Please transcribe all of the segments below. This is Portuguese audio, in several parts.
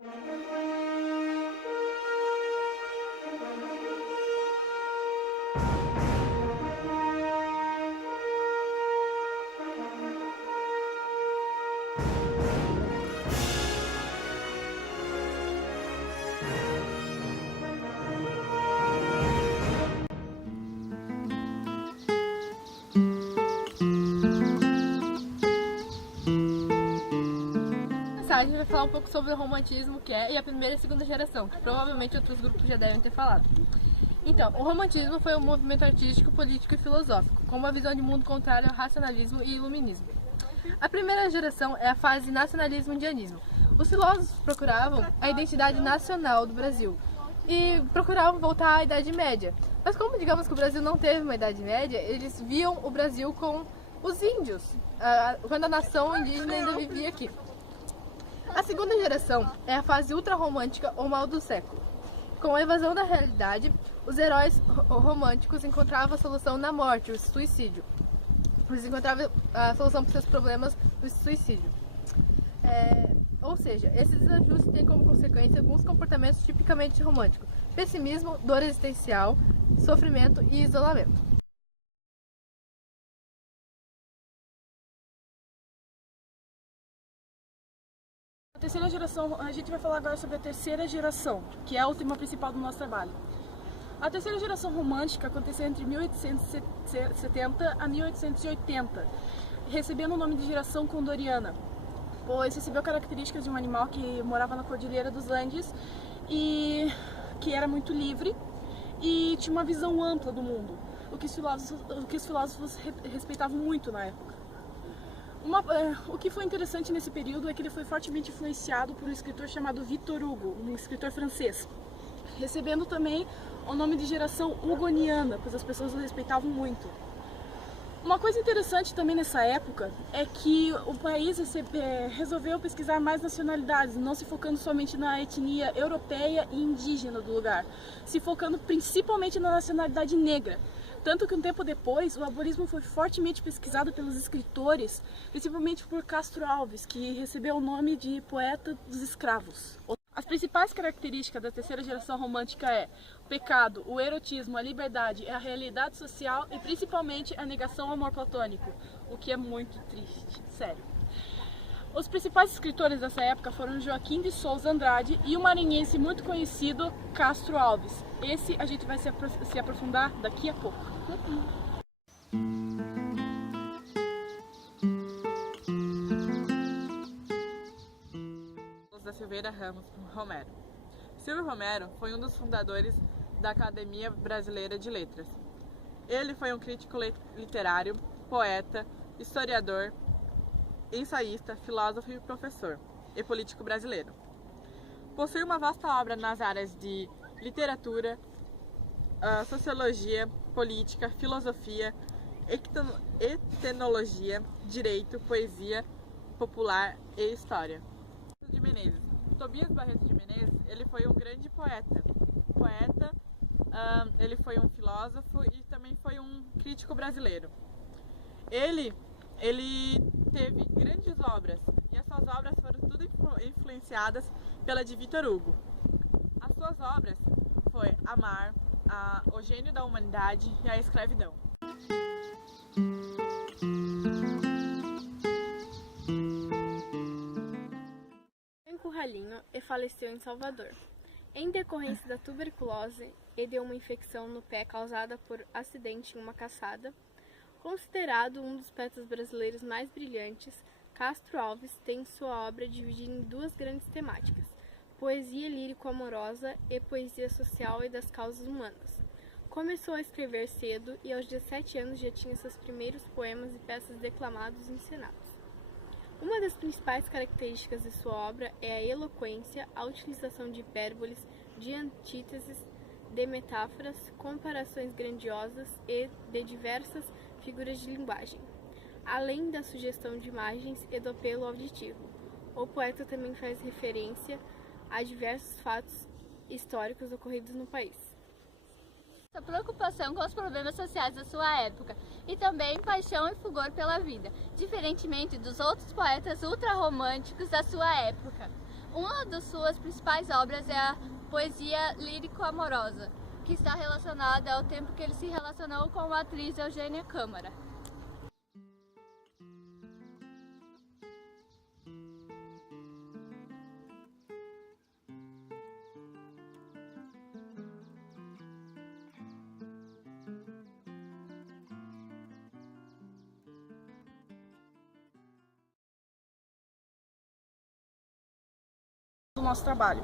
A gente vai falar um pouco sobre o romantismo, que é a primeira e a segunda geração, que provavelmente outros grupos já devem ter falado. Então, o romantismo foi um movimento artístico, político e filosófico, com uma visão de mundo contrária ao racionalismo e iluminismo. A primeira geração é a fase nacionalismo-indianismo. Os filósofos procuravam a identidade nacional do Brasil e procuravam voltar à Idade Média. Mas como digamos que o Brasil não teve uma Idade Média, eles viam o Brasil com os índios, quando a nação indígena ainda vivia aqui. A segunda geração é a fase ultrarromântica ou mal do século. Com a evasão da realidade, os heróis românticos encontravam a solução na morte, o suicídio. Eles encontravam a solução para os seus problemas no suicídio. Ou seja, esse desajuste tem como consequência alguns comportamentos tipicamente românticos: pessimismo, dor existencial, sofrimento e isolamento. A terceira geração, a gente vai falar agora sobre a terceira geração, que é o tema principal do nosso trabalho. A terceira geração romântica aconteceu entre 1870 a 1880, recebendo o nome de geração condoriana, pois recebeu características de um animal que morava na Cordilheira dos Andes e que era muito livre e tinha uma visão ampla do mundo, o que os filósofos respeitavam muito na época. O que foi interessante nesse período é que ele foi fortemente influenciado por um escritor chamado Victor Hugo, um escritor francês, recebendo também o nome de geração hugoniana, pois as pessoas o respeitavam muito. Uma coisa interessante também nessa época é que o país resolveu pesquisar mais nacionalidades, não se focando somente na etnia europeia e indígena do lugar, se focando principalmente na nacionalidade negra. Tanto que um tempo depois, o arborismo foi fortemente pesquisado pelos escritores, principalmente por Castro Alves, que recebeu o nome de poeta dos escravos. As principais características da terceira geração romântica é o pecado, o erotismo, a liberdade, a realidade social e principalmente a negação ao amor platônico, o que é muito triste, sério. Os principais escritores dessa época foram Joaquim de Souza Andrade e o maranhense muito conhecido Castro Alves. Esse a gente vai se aprofundar daqui a pouco. Da Silveira Ramos Romero. Silvio Romero foi um dos fundadores da Academia Brasileira de Letras. Ele foi um crítico literário, poeta, historiador, ensaísta, filósofo e professor, e político brasileiro. Possui uma vasta obra nas áreas de literatura, sociologia, política, filosofia, etnologia, direito, poesia popular e história. De Menezes. Tobias Barreto de Menezes, ele foi um grande poeta, ele foi um filósofo e também foi um crítico brasileiro. Ele teve grandes obras e as suas obras foram tudo influenciadas pela de Victor Hugo. As suas obras foi Amar, O Gênio da Humanidade e A Escravidão. Curralinho e faleceu em Salvador, em decorrência da tuberculose e de uma infecção no pé causada por acidente em uma caçada. Considerado um dos poetas brasileiros mais brilhantes, Castro Alves tem sua obra dividida em duas grandes temáticas: poesia lírico-amorosa e poesia social e das causas humanas. Começou a escrever cedo e aos 17 anos já tinha seus primeiros poemas e peças declamados e encenados. Uma das principais características de sua obra é a eloquência, a utilização de hipérboles, de antíteses, de metáforas, comparações grandiosas e de diversas figuras de linguagem, além da sugestão de imagens e do apelo auditivo. O poeta também faz referência a diversos fatos históricos ocorridos no país. Sua preocupação com os problemas sociais da sua época e também paixão e fulgor pela vida, diferentemente dos outros poetas ultrarromânticos da sua época. Uma das suas principais obras é a poesia lírico-amorosa, que está relacionada ao tempo que ele se relacionou com a atriz Eugênia Câmara. Do nosso trabalho.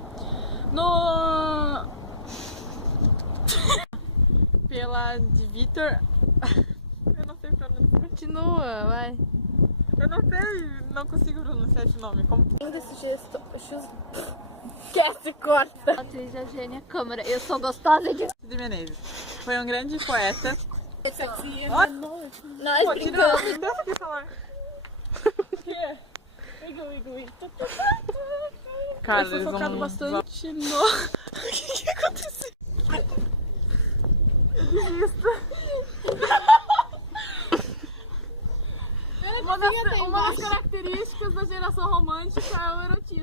Pela de Vitor. Eu não sei pronunciar. Continua, vai. Eu não sei, não consigo pronunciar esse nome. Como... Esquece, corta. A atriz Eugênia Câmara. Eu sou gostosa de... de Menezes. Foi um grande poeta. Nós Pô, tira, brincamos. deixa aqui falar. Cara, Eu fui eles focado vão... bastante no... O que aconteceu? Uma das características da geração romântica é o erotismo.